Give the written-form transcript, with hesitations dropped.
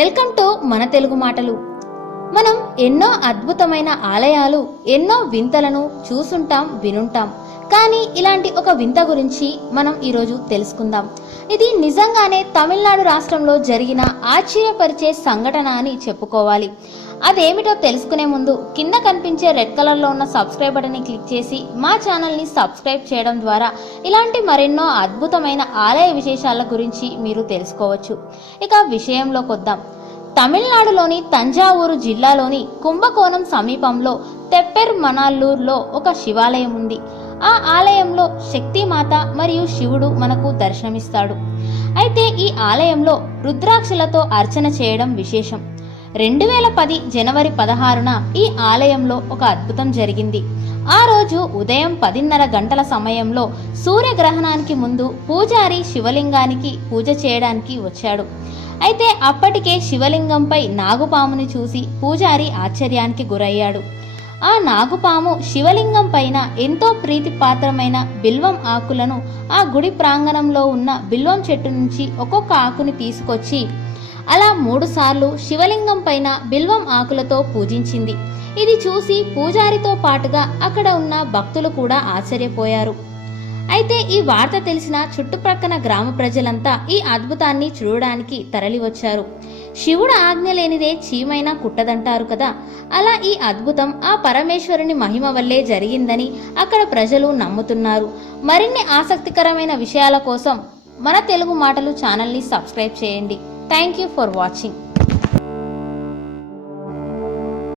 Welcome to మన తెలుగు మాటలు. మనం ఎన్నో అద్భుతమైన ఆలయాలు, ఎన్నో వింతలను చూసుంటాం, వినుంటాం. కానీ ఇలాంటి ఒక వింత గురించి మనం ఈరోజు తెలుసుకుందాం. ఇది నిజంగానే తమిళనాడు రాష్ట్రంలో జరిగిన ఆశ్చర్యపరిచే సంఘటన అని చెప్పుకోవాలి. అదేమిటో తెలుసుకునే ముందు కింద కనిపించే రెడ్ కలర్లో ఉన్న సబ్స్క్రైబ్ బటన్ని క్లిక్ చేసి మా ఛానల్ని సబ్స్క్రైబ్ చేయడం ద్వారా ఇలాంటి మరెన్నో అద్భుతమైన ఆలయ విశేషాల గురించి మీరు తెలుసుకోవచ్చు. ఇక విషయంలోకి వద్దాం. తమిళనాడులోని తంజావూరు జిల్లాలోని కుంభకోణం సమీపంలో తెప్పెర్ మనాల్లూరులో ఒక శివాలయం ఉంది. ఆ ఆలయంలో శక్తిమాత మరియు శివుడు మనకు దర్శనమిస్తాడు. అయితే ఈ ఆలయంలో రుద్రాక్షలతో అర్చన చేయడం విశేషం. 2010 జనవరి 16న ఈ ఆలయంలో ఒక అద్భుతం జరిగింది. ఆ రోజు ఉదయం 10:30 గంటల సమయంలో సూర్యగ్రహణానికి ముందు పూజారి శివలింగానికి పూజ చేయడానికి వచ్చాడు. అయితే అప్పటికే శివలింగంపై నాగుపాముని చూసి పూజారి ఆశ్చర్యానికి గురయ్యాడు. ఆ నాగుపాము శివలింగం పైన ఎంతో ప్రీతిపాత్రమైన బిల్వం ఆకులను ఆ గుడి ప్రాంగణంలో ఉన్న బిల్వం చెట్టు నుంచి ఒక్కొక్క ఆకుని తీసుకొచ్చి అలా 3 సార్లు శివలింగం పైన బిల్వం ఆకులతో పూజించింది. ఇది చూసి పూజారితో పాటుగా అక్కడ ఉన్న భక్తులు కూడా ఆశ్చర్యపోయారు. అయితే ఈ వార్త తెలిసిన చుట్టుప్రక్కల గ్రామ ప్రజలంతా ఈ అద్భుతాన్ని చూడడానికి తరలివచ్చారు. శివుడు ఆజ్ఞ లేనిదే చీమైనా కుట్టదంటారు కదా, అలా ఈ అద్భుతం ఆ పరమేశ్వరుని మహిమ వల్లే జరిగిందని అక్కడ ప్రజలు నమ్ముతున్నారు. మరిన్ని ఆసక్తికరమైన విషయాల కోసం మన తెలుగు మాటలు ఛానల్ని సబ్స్క్రైబ్ చేయండి. Thank you for watching.